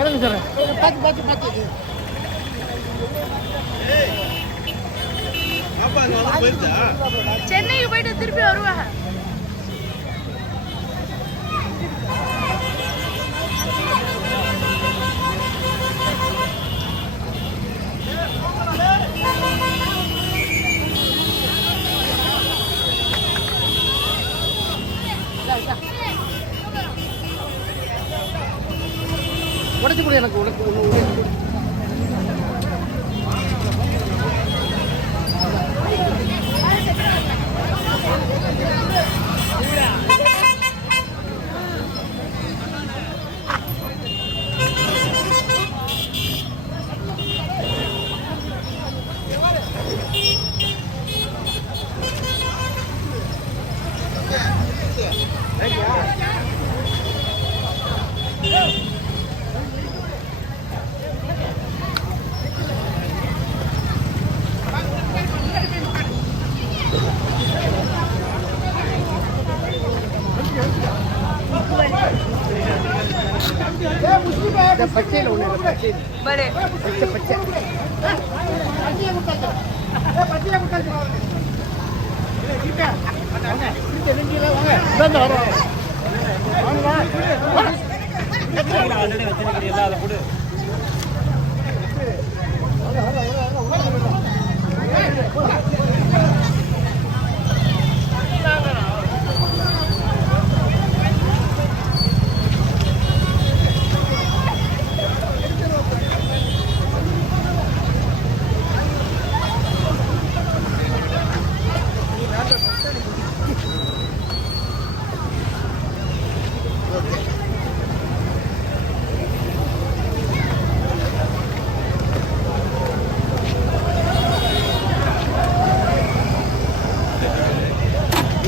இறங்கு சார், பார்த்து பார்த்து பார்த்து. சென்னைக்கு போயிட்டு திருப்பி வருவாங்க. உடச்சு கூட எனக்கு உனக்கு பச்சையில் ஒன்று பச்சை பச்சை பச்சை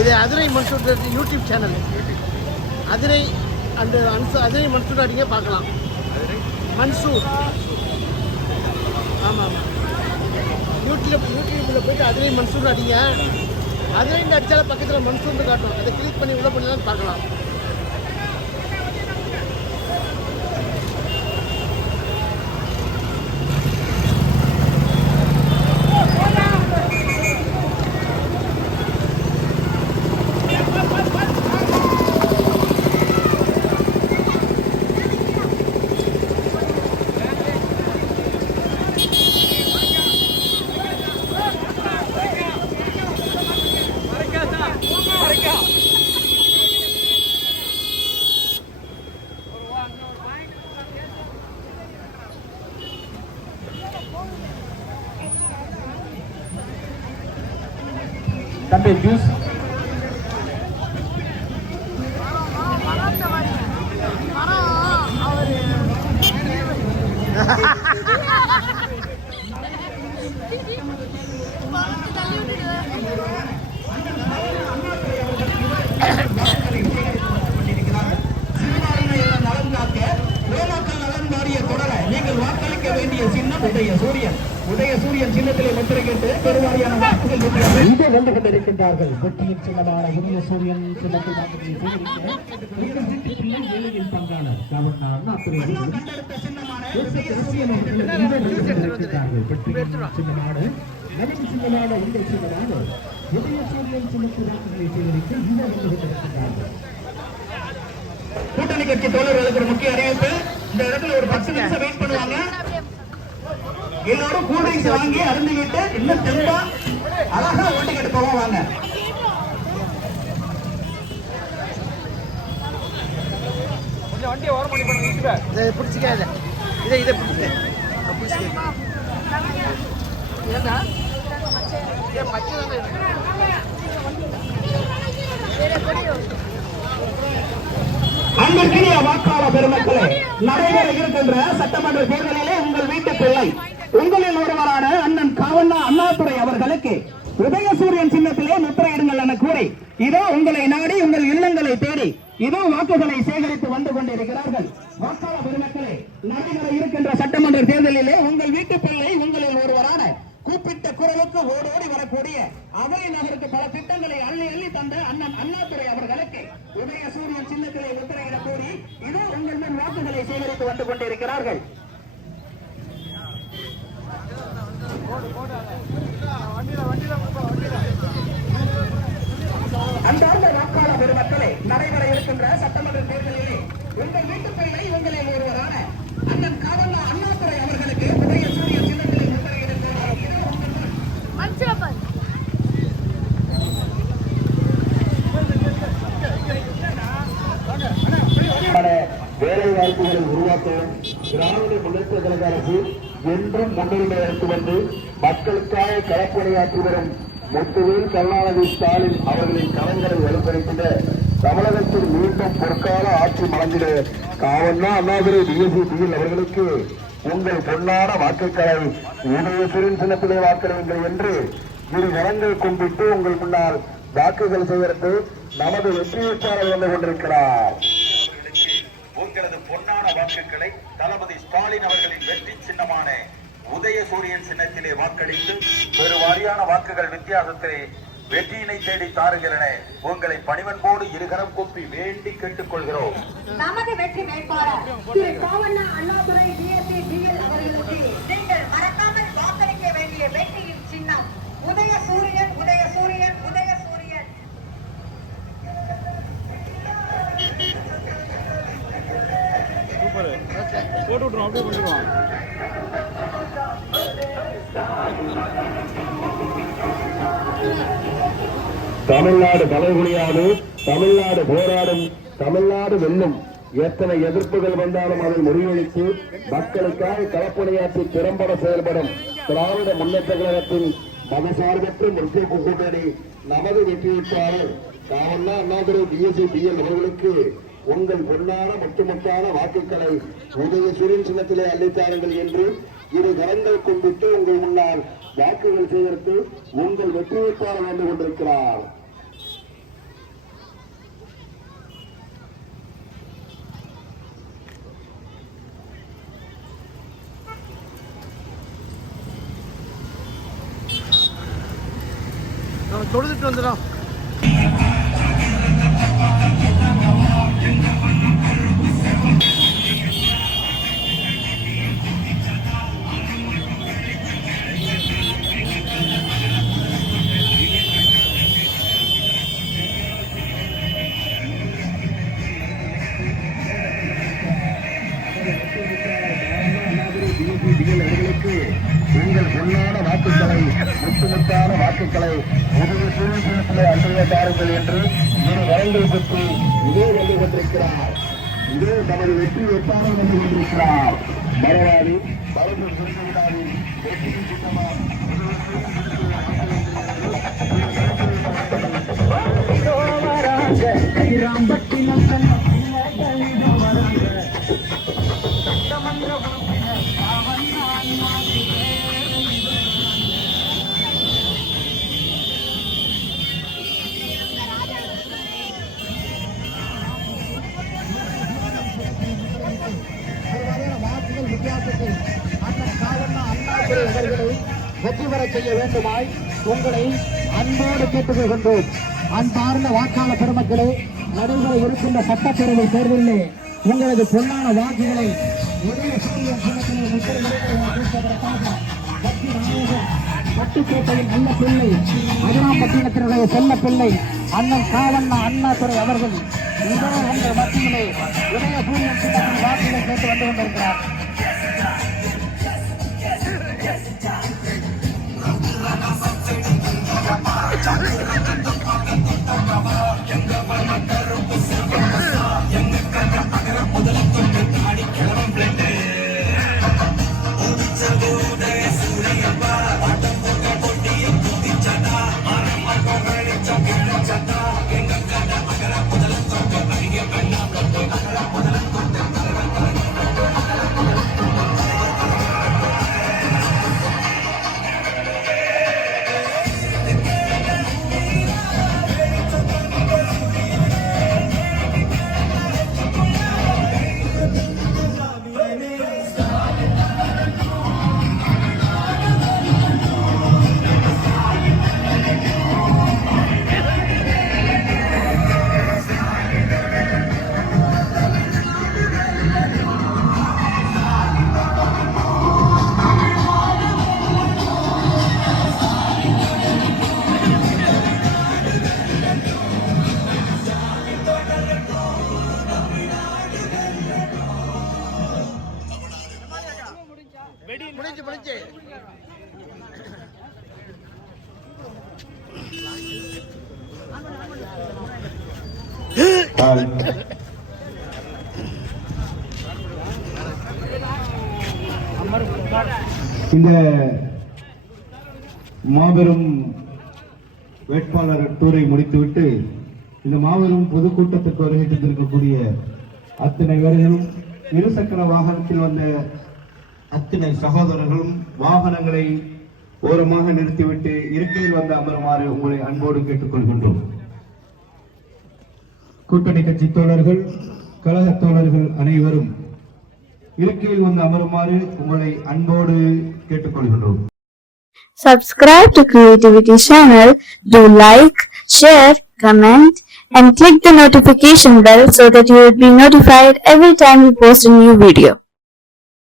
இது அதிரை மன்சூர் யூடியூப் சேனல். அதிரை அந்த அதிரை மன்சூர் அடிங்க பார்க்கலாம். மன்சூர், ஆமாம் ஆமாம், யூடியூப்பில் போய்ட்டு அதிரை மன்சூர் அடிங்க. அதிரை அடித்தால பக்கத்தில் மன்சூர்னு காட்டும். அதை கிளிக் பண்ணி உள்ள பண்ணி தான் பார்க்கலாம். தம்பி ஜூஸ் நலன் காக்க வேளாண் நலன் வாரிய தொடர நீங்கள் வாக்களிக்க சேகரிக்க வேண்டிய சின்னம் உதயசூரியன். உதயசூரியன் சின்னத்திலே முத்திரையிட்டு பெருவாரியான வாக்குகள் இதை வென்று கொண்டிருக்கின்றார்கள். வெற்றியின் சின்னமான உதயசூரியன் சின்னத்தில் வாக்குகளை சேகரிக்க ஏழையின் பங்காளர் அண்ணாதுரை கண்டெடுத்த சின்னமான உதயசூரியன் வெற்றியிருக்கின்றார்கள். வெற்றியின் சின்னமான நவீன சின்னமான இந்த சின்னமான உதயசூரியன் சின்னத்தில் வாக்குகளை சேகரிக்க இதை வென்று கொண்டிருக்கின்றார்கள். கூட்டணி கட்சி தோழர்களுக்கு ஒரு முக்கிய அறிவிப்பு. இந்த இடத்துல ஒரு 10 நிமிஷம் வெயிட் பண்ணுவாங்க. எல்லாரும் கூல்ட்ரிங்க்ஸ் வாங்கி அருந்திவிட்டு இன்னும் தெம்பா அழகா ஓட்டி கட்டு போவோம். வாங்க. கொஞ்சம் வண்டியை ஓரம் பண்ணி பண்ணுங்க. இதை பிடிச்சிக்காத, இதை பிடிச்சிக்க பிடிச்சிக்க. ஏன்னா ஏன் பச்சை அன்பிற்கினிய வாக்காளர் பெருமக்களே, நடைபெற இருக்கின்ற சட்டமன்ற தேர்தலிலே உங்கள் வீட்டு பிள்ளை உங்களில் ஒருவரான அண்ணன் காவண்ணா அண்ணாதுரை அவர்களுக்கு உதயசூரியன் சின்னத்திலே முத்திரையிடுங்கள் என கூறி இதோ உங்களை நாடி உங்கள் இல்லங்களை தேடி இதோ வாக்குகளை சேகரித்து வந்து கொண்டிருக்கிறார்கள். வாக்காளர் பெருமக்களே, நடைபெற இருக்கின்ற சட்டமன்ற தேர்தலிலே உங்கள் வீட்டு பிள்ளை உங்களில் ஒருவரான கூப்பிட்ட குரலுக்கு ஓடோடி வரக்கூடிய அவை நகருக்கு பல திட்டங்களை அள்ளி அள்ளி தந்த அண்ணன் அண்ணாதுரை அவர்களுக்கு உதயசூரியன் சின்னத்திலே முத்திரையிட கூறி இதோ உங்கள் முன் வாக்குகளை சேகரித்து வந்து கொண்டிருக்கிறார்கள். அன்பார்ந்த வாக்காளர் பெருமக்களே, நடைபெற இருக்கின்ற சட்டமன்ற தேர்தலிலே உங்கள் வீட்டு பிள்ளை உங்களில் ஒருவரான அண்ணன் காவல்லா அண்ணாதுரை அவர்களுக்கு உதயசூரியன் சின்னத்திலே முத்திரையிட வேலை வாய்ப்புகளை உருவாக்கவும் திராவிட முன்னேற்ற கழக அரசு என்றும் முன்னுரிமை எடுத்து வந்து மக்களுக்காக களப்பணியாற்றி வரும் முத்துவேல் கருணாநிதி ஸ்டாலின் அவர்களின் கரங்களை வலுப்படுத்திட தமிழகத்தில் மீண்டும் பொற்கால ஆட்சி மலர்ந்திட காவண்ணா அண்ணாதுரை DSCPL அவர்களுக்கு உங்கள் பொன்னான வாக்குகளை உதயசூரியன் சின்னத்திலே வாக்களியுங்கள் என்று இரு கரங்கள் கும்பிட்டு உங்கள் முன்னால் வாக்குகள் செய்வதற்கு நமது வெற்றி வேட்பாளர் வந்து கொண்டிருக்கிறார். உங்களது பொன்னான வாக்குகளை தளபதி ஸ்டாலின் அவர்களின் வெற்றி சின்னமான உதயசூரியன் சின்னத்திலே வாக்களித்து பெருவாரியான வாக்குகள் வித்தியாசத்திலே வெற்றியினை தேடி தாருங்கள் என உங்களை பணிவன்போடு இருகரம் கூப்பி வேண்டி கேட்டுக் கொள்கிறோம். நமது வெற்றி வேட்பாளர் திரு காவண்ணா அண்ணாதுரை DSCPL அவர்களுக்கு நீங்கள் மறக்காமல் வாக்களிக்க வேண்டிய வெற்றியின் சின்னம் உதயசூரியன் உதயசூரியன் உதயசூரியன். சூப்பர், போட்டு விட்டுருவோம், அப்படியே பண்ணிடுவோம். தமிழ்நாடு தலைகுனியாது, தமிழ்நாடு போராடும், தமிழ்நாடு வெல்லும். எத்தனை எதிர்ப்புகள் வந்தாலும் அதை முறியடித்து மக்களுக்காக களப்பணியாற்றி திறம்பட செயல்படும் திராவிட முன்னேற்ற கழகத்தின் மதசார்பற்ற முற்போக்கு கூட்டணி நமது வெற்றி வேட்பாளர் காவண்ணா அண்ணாதுரை DSCPL அவர்களுக்கு உங்கள் பொன்னான ஒட்டுமொத்தான வாக்குகளை உதயசூரியன் சின்னத்திலே அளித்தார்கள் என்று இரு கரங்கள் கொண்டிட்டு உங்கள் முன்னால் வாக்குகள் சேகரித்து உங்கள் வெற்றி வேட்பாளர் வந்து கொண்டிருக்கிறார். நம்ம தொழுதுட்டு வந்துடும். உங்கள் பொன்னான வாக்குகளை முத்துமுத்தான வாக்குகளை உதயசூரியன் சின்னத்திலே அன்றைய தாருங்கள் என்று இரு வரங்கள் பெற்று இதே வந்து கொண்டிருக்கிறார். இதே நமது வெற்றி வேட்பாளர் வந்து கொண்டிருக்கிறார். மரவாடி பலமும் சுருக்கிவிடாது வெற்றியின் சின்னமா வாக்குகள் வித்தியாசத்தில் அண்ணாதுரை அவர்களை வெற்றி பெற செய்ய வேண்டுமாய் உங்களை அன்போடு கேட்டுக்கொள்கின்றோம். அன்பார்ந்த வாக்காளர் பெருமக்களே, நடைபெற இருக்கின்ற சட்டப்பேரவை தேர்தலிலே உங்களது பொன்னான வாக்குகளை உதயசூரியன் சின்னத்திலே முத்திரையிடுவதற்காக பக்தி நாயகன் பட்டுக்கோட்டையின் நல்ல பிள்ளை, அதிராம்பட்டினத்தினுடைய செல்ல பிள்ளை அண்ணன் காவண்ணா அண்ணாதுரை அவர்கள் இதோ அந்த மத்தியிலே உதயசூரியன் சின்னத்தின் வாக்குகளை கேட்டு வந்து கொண்டிருக்கிறார். முடிஞ்சு இந்த மாபெரும் வேட்பாளர் டூரை முடித்துவிட்டு இந்த மாபெரும் பொதுக்கூட்டத்திற்கு வருகை தந்திருக்கக்கூடிய அத்தனை பேர்களும் இருசக்கர வாகனத்தில் வந்த அத்தனை சகோதரர்களும் வாகனங்களை ஓரமாக நிறுத்திவிட்டு இருக்கையில் வந்து அமருமாறு உங்களை அன்போடு கேட்டுக்கொள்கின்றோம். கூட்டணி கட்சி தோழர்கள், கழக தோழர்கள் அனைவரும் இருக்கையில் வந்து அமருமாறு உங்களை அன்போடு கேட்டுக்கொள்கின்றோம். Subscribe to Creativity channel, do like, share, comment and click the notification bell so that you will be notified every time we post a new video.